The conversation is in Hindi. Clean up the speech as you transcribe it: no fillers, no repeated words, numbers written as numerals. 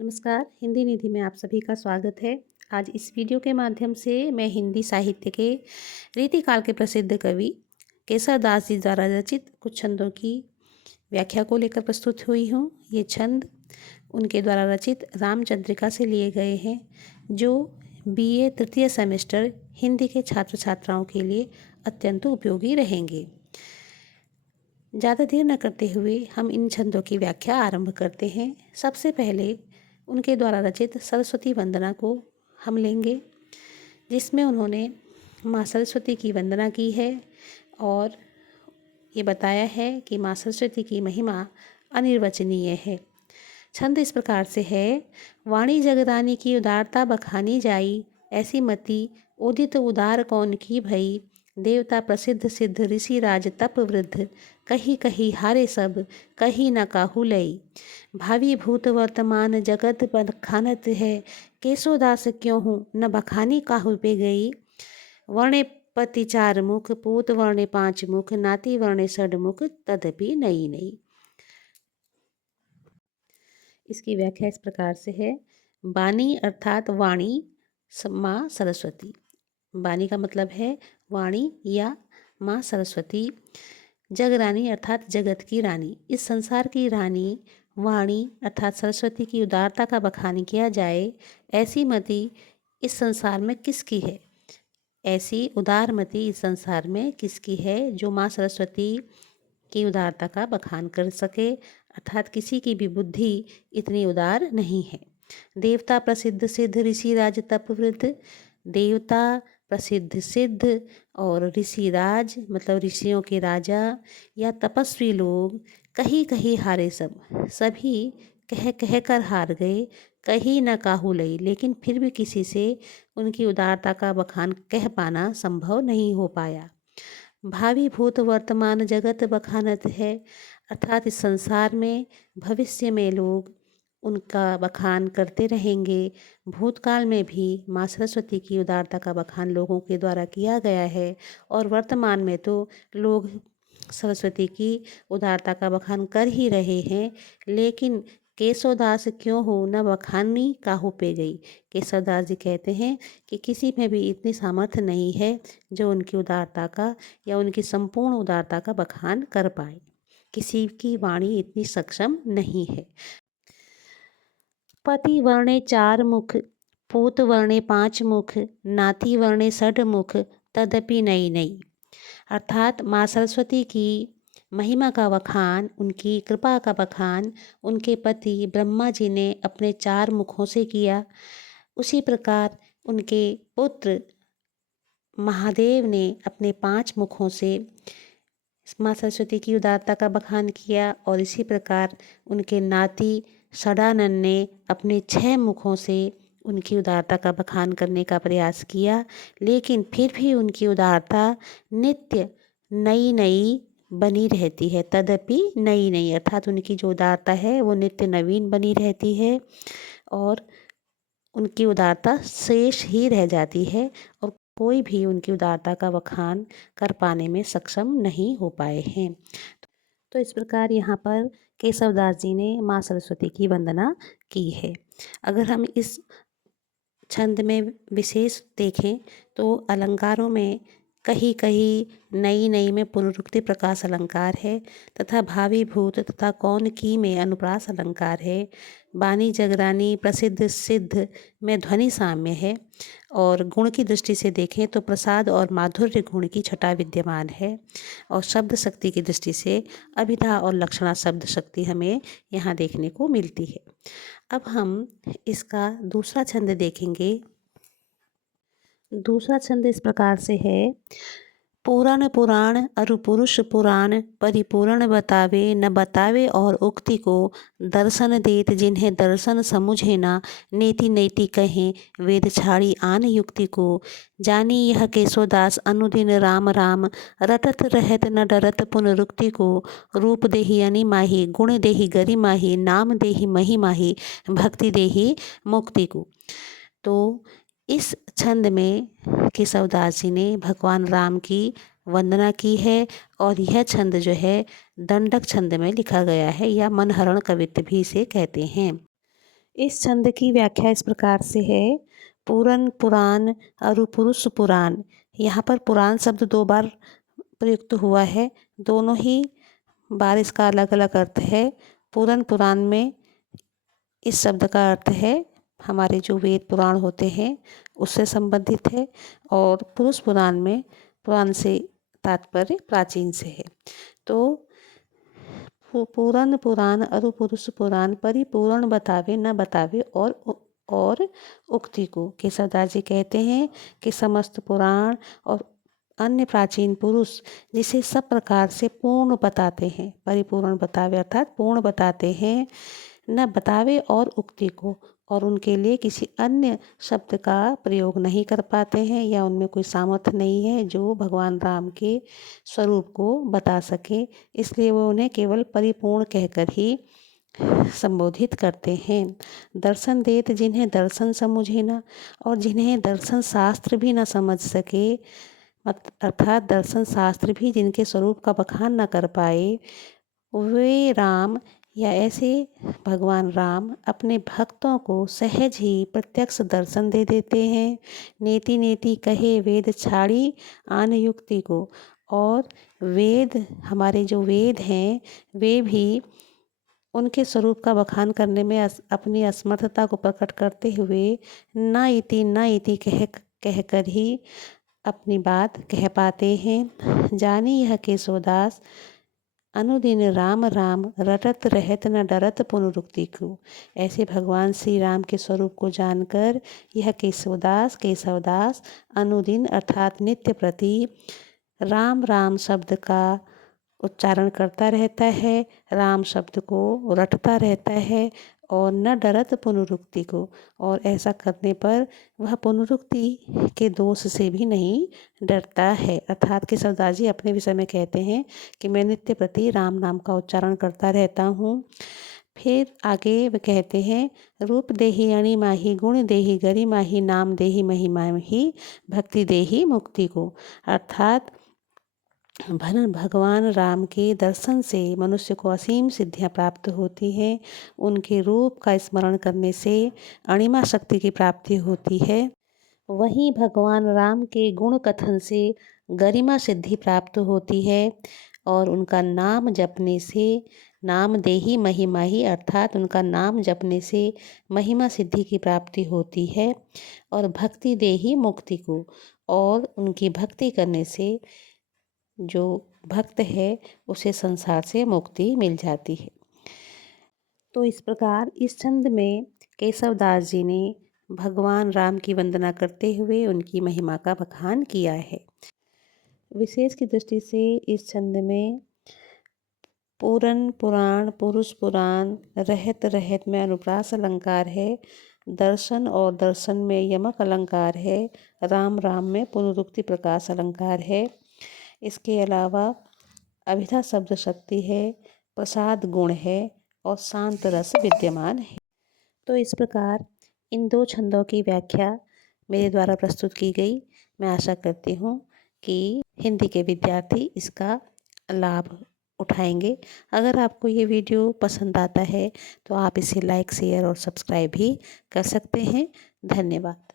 नमस्कार, हिंदी निधि में आप सभी का स्वागत है। आज इस वीडियो के माध्यम से मैं हिंदी साहित्य के रीतिकाल के प्रसिद्ध कवि केशव दास जी द्वारा रचित कुछ छंदों की व्याख्या को लेकर प्रस्तुत हुई हूँ। ये छंद उनके द्वारा रचित रामचंद्रिका से लिए गए हैं, जो बीए तृतीय सेमेस्टर हिंदी के छात्र छात्राओं के लिए अत्यंत उपयोगी रहेंगे। ज़्यादा देर न करते हुए हम इन छंदों की व्याख्या आरंभ करते हैं। सबसे पहले उनके द्वारा रचित सरस्वती वंदना को हम लेंगे, जिसमें उन्होंने माँ सरस्वती की वंदना की है और ये बताया है कि माँ सरस्वती की महिमा अनिर्वचनीय है। छंद इस प्रकार से है। वाणी जगदानी की उदारता बखानी जाई, ऐसी मति उदित उदार कौन की भई। देवता प्रसिद्ध सिद्ध ऋषि राज तप वृद्ध, कही कही हारे सब कही न काहू लई। भावी भूत वर्तमान जगत बखानत है, केशोदास क्यों हूँ न बखानी काहू पे गई। वर्णे पति चार मुख, पूत वर्णे पांच मुख, नाती वर्णे षड मुख, तदपि नई नई। इसकी व्याख्या इस प्रकार से है। बानी अर्थात वाणी, माँ सरस्वती। बानी का मतलब है वाणी या माँ सरस्वती। जगरानी अर्थात जगत की रानी। इस संसार की रानी वाणी अर्थात सरस्वती की उदारता का बखान किया जाए, ऐसी मति इस संसार में किसकी है। ऐसी उदारमति इस संसार में किसकी है जो माँ सरस्वती की उदारता का बखान कर सके, अर्थात किसी की भी बुद्धि इतनी उदार नहीं है। देवता प्रसिद्ध सिद्ध ऋषि राज तप वृद्ध। देवता प्रसिद्ध सिद्ध और ऋषि राज मतलब ऋषियों के राजा या तपस्वी लोग, कहीं कहीं हारे सब, सभी कह कह कर हार गए, कहीं न काहू लई, लेकिन फिर भी किसी से उनकी उदारता का बखान कह पाना संभव नहीं हो पाया। भावी भूत वर्तमान जगत बखानत है, अर्थात इस संसार में भविष्य में लोग उनका बखान करते रहेंगे। भूतकाल में भी माँ सरस्वती की उदारता का बखान लोगों के द्वारा किया गया है और वर्तमान में तो लोग सरस्वती की उदारता का बखान कर ही रहे हैं। लेकिन केशवदास क्यों हो न बखानी काहू पे गई। केशवदास जी कहते हैं कि किसी में भी इतनी सामर्थ्य नहीं है जो उनकी उदारता का या उनकी संपूर्ण उदारता का बखान कर पाए। किसी की वाणी इतनी सक्षम नहीं है। पति वर्णे चार मुख, पूत वर्णे पांच मुख, नाती वर्णे षड मुख, तदपि नई नई। अर्थात माँ सरस्वती की महिमा का बखान, उनकी कृपा का बखान उनके पति ब्रह्मा जी ने अपने चार मुखों से किया। उसी प्रकार उनके पुत्र महादेव ने अपने पांच मुखों से माँ सरस्वती की उदारता का बखान किया और इसी प्रकार उनके नाती षडानंद ने अपने 6 मुखों से उनकी उदारता का बखान करने का प्रयास किया, लेकिन फिर भी उनकी उदारता नित्य नई नई बनी रहती है। तदपि नई नई अर्थात उनकी जो उदारता है वो नित्य नवीन बनी रहती है और उनकी उदारता शेष ही रह जाती है और कोई भी उनकी उदारता का बखान कर पाने में सक्षम नहीं हो पाए हैं। तो इस प्रकार यहाँ पर केशवदास जी ने माँ सरस्वती की वंदना की है। अगर हम इस छंद में विशेष देखें तो अलंकारों में कहीं कहीं नई नई में पुनरुक्ति प्रकाश अलंकार है तथा भावी भूत तथा कौन की में अनुप्रास अलंकार है। बानी जगरानी प्रसिद्ध सिद्ध में ध्वनि साम्य है और गुण की दृष्टि से देखें तो प्रसाद और माधुर्य गुण की छटा विद्यमान है और शब्द शक्ति की दृष्टि से अभिधा और लक्षणा शब्द शक्ति हमें यहाँ देखने को मिलती है। अब हम इसका दूसरा छंद देखेंगे। दूसरा छंद इस प्रकार से है। पुराण पुराण अरु पुरुष पुराण परिपूर्ण बतावे न बतावे और उक्ति को दर्शन देत जिन्हें दर्शन समुझे ना नेति नेति कहें वेद छाड़ी आन युक्ति को जानी यह केशोदास अनुदिन राम राम रटत रहत न डरत पुनरुक्ति को रूप देहि अनि माही गुण देहि गरि माही नाम देहि मही माही भक्ति देहि मुक्ति को। तो इस छंद में केशवदास जी ने भगवान राम की वंदना की है और यह छंद जो है दंडक छंद में लिखा गया है या मनहरण कवित्त भी इसे कहते हैं। इस छंद की व्याख्या इस प्रकार से है। पूरन पुराण अरु पुरुष पुराण। यहाँ पर पुराण शब्द 2 बार प्रयुक्त हुआ है। दोनों ही बार इसका अलग अलग अर्थ है। पूरन पुराण में इस शब्द का अर्थ है हमारे जो वेद पुराण होते हैं उससे संबंधित है, और पुरुष पुराण में पुराण से तात्पर्य प्राचीन से है। तो पूरन पुराण अरु पुरुष पुराण परिपूर्ण बतावे न बतावे और उक्ति को केशवदास जी कहते हैं कि समस्त पुराण और अन्य प्राचीन पुरुष जिसे सब प्रकार से पूर्ण बताते हैं, परिपूर्ण बतावे अर्थात पूर्ण बताते हैं, न बतावे और उक्ति को, और उनके लिए किसी अन्य शब्द का प्रयोग नहीं कर पाते हैं या उनमें कोई सामर्थ्य नहीं है जो भगवान राम के स्वरूप को बता सके। इसलिए वो उन्हें केवल परिपूर्ण कहकर ही संबोधित करते हैं। दर्शन देत जिन्हें दर्शन समझे न, और जिन्हें दर्शन शास्त्र भी न समझ सके, अर्थात दर्शन शास्त्र भी जिनके स्वरूप का बखान न कर पाए, वे राम या ऐसे भगवान राम अपने भक्तों को सहज ही प्रत्यक्ष दर्शन दे देते हैं। नेति नेति कहे वेद छाड़ी आन युक्ति को, और वेद हमारे जो वेद हैं वे भी उनके स्वरूप का बखान करने में अपनी असमर्थता को प्रकट करते हुए न इति कहकर ही अपनी बात कह पाते हैं। जानी यह केशवदास अनुदिन राम राम रटत रहत न डरत पुनरुक्ति को। ऐसे भगवान श्री राम के स्वरूप को जानकर यह केशवदास अनुदिन अर्थात नित्य प्रति राम राम शब्द का उच्चारण करता रहता है, राम शब्द को रटता रहता है और न डरत पुनरुक्ति को, और ऐसा करने पर वह पुनरुक्ति के दोष से भी नहीं डरता है। अर्थात केशवदास जी अपने विषय में कहते हैं कि मैं नित्य प्रति राम नाम का उच्चारण करता रहता हूँ। फिर आगे वे कहते हैं, रूप देहि अणि माही गुण देहि गरि माही नाम देहि महिमा ही भक्ति देहि मुक्ति को। अर्थात भगवान राम के दर्शन से मनुष्य को असीम सिद्धियां प्राप्त होती हैं। उनके रूप का स्मरण करने से अणिमा शक्ति की प्राप्ति होती है। वहीं भगवान राम के गुण कथन से गरिमा सिद्धि प्राप्त होती है, और उनका नाम जपने से नाम देहि महिमा ही अर्थात उनका नाम जपने से महिमा सिद्धि की प्राप्ति होती है, और भक्ति देहि मुक्ति को, और उनकी भक्ति करने से जो भक्त है उसे संसार से मुक्ति मिल जाती है। तो इस प्रकार इस छंद में केशवदास जी ने भगवान राम की वंदना करते हुए उनकी महिमा का बखान किया है। विशेष की दृष्टि से इस छंद में पूरन पुराण पुरुष पुराण रहत रहत में अनुप्रास अलंकार है, दर्शन और दर्शन में यमक अलंकार है, राम राम में पुनरुक्ति प्रकाश अलंकार है। इसके अलावा अभिधा शब्द शक्ति है, प्रसाद गुण है और शांत रस विद्यमान है। तो इस प्रकार इन 2 छंदों की व्याख्या मेरे द्वारा प्रस्तुत की गई। मैं आशा करती हूँ कि हिंदी के विद्यार्थी इसका लाभ उठाएंगे। अगर आपको ये वीडियो पसंद आता है तो आप इसे लाइक शेयर और सब्सक्राइब भी कर सकते हैं। धन्यवाद।